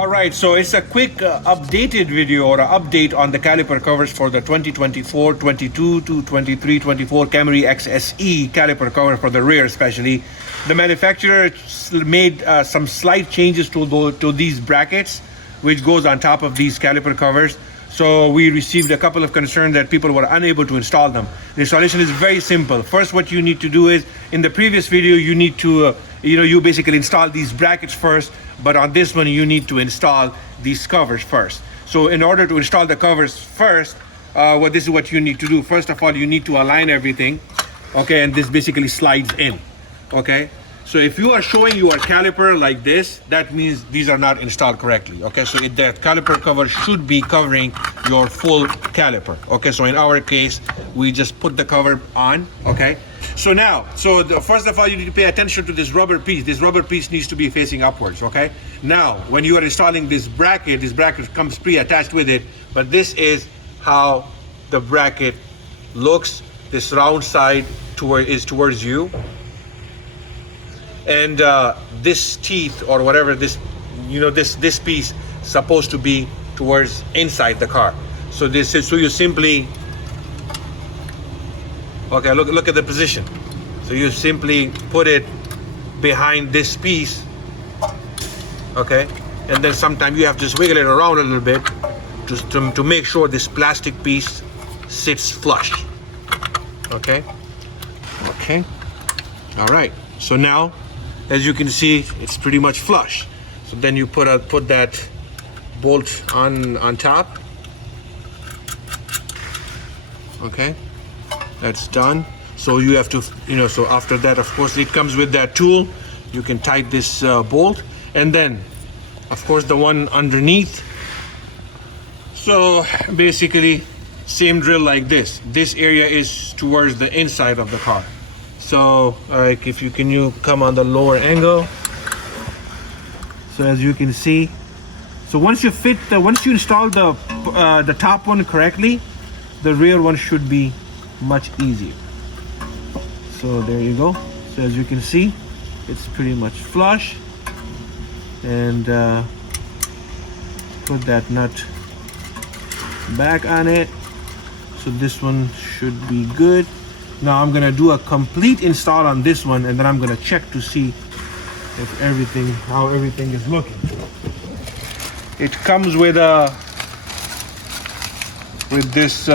All right, so it's a quick updated video or an update on the caliper covers for the 2024, 22 to 23, 24 Camry XSE caliper cover for the rear especially. The manufacturer made some slight changes to these brackets, which goes on top of these caliper covers. So we received a couple of concerns that people were unable to install them. The installation is very simple. First, what you need to do is, in the previous video, you need to, you basically install these brackets first, but on this one, you need to install these covers first. So in order to install the covers first, this is what you need to do. First of all, you need to align everything, okay? And this basically slides in, okay? So if you are showing your caliper like this, that means these are not installed correctly, okay? So the caliper cover should be covering your full caliper, okay? So in our case, we just put the cover on, okay? So now, first of all, you need to pay attention to this rubber piece. This rubber piece needs to be facing upwards, okay? Now, when you are installing this bracket comes pre-attached with it, but this is how the bracket looks. This round side is towards you. And this teeth or whatever this piece supposed to be towards inside the car. So this is, so you simply, okay, look at the position. So you simply put it behind this piece, okay, and then sometimes you have to just wiggle it around a little bit to make sure this plastic piece sits flush. Okay, all right. So now, as you can see, it's pretty much flush. So then you put that bolt on top. Okay, that's done. So you have to, so after that, of course, it comes with that tool. You can tighten this bolt, and then, of course, the one underneath. So basically, same drill like this. This area is towards the inside of the car. So, like, if you come on the lower angle. So as you can see, so once you install the top one correctly, the rear one should be much easier. So there you go. So as you can see, it's pretty much flush. And put that nut back on it. So this one should be good. Now I'm gonna do a complete install on this one, and then I'm gonna check to see if how everything is looking. It comes with this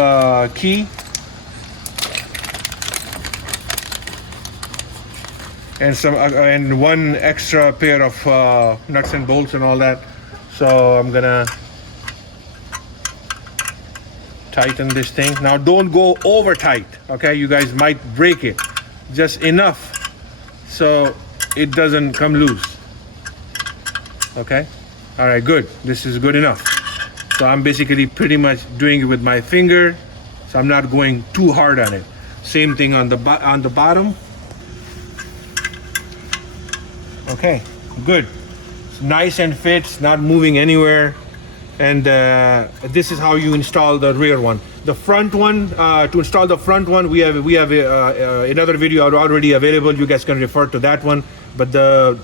key and one extra pair of nuts and bolts and all that. So I'm gonna tighten this thing. Now don't go over tight, okay? You guys might break it. Just enough so it doesn't come loose. Okay? All right, good. This is good enough. So I'm basically pretty much doing it with my finger, so I'm not going too hard on it. Same thing on the bottom. Okay, good. It's nice and fits, not moving anywhere. And this is how you install the rear one. The front one, to install the front one, we have another video already available. You guys can refer to that one. But to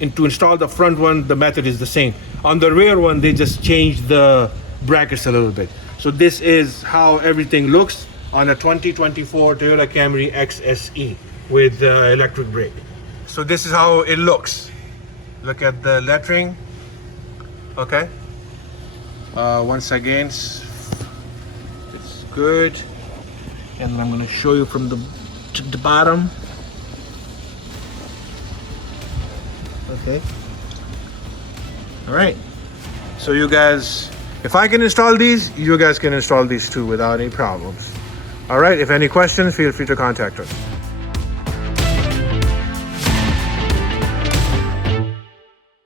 install the front one, the method is the same. On the rear one, they just changed the brackets a little bit. So this is how everything looks on a 2024 Toyota Camry XSE with electric brake. So this is how it looks. Look at the lettering. Okay. Once again, it's good, and I'm going to show you from the bottom. Okay. All right. So you guys, if I can install these, you guys can install these too without any problems. All right. If any questions, feel free to contact us.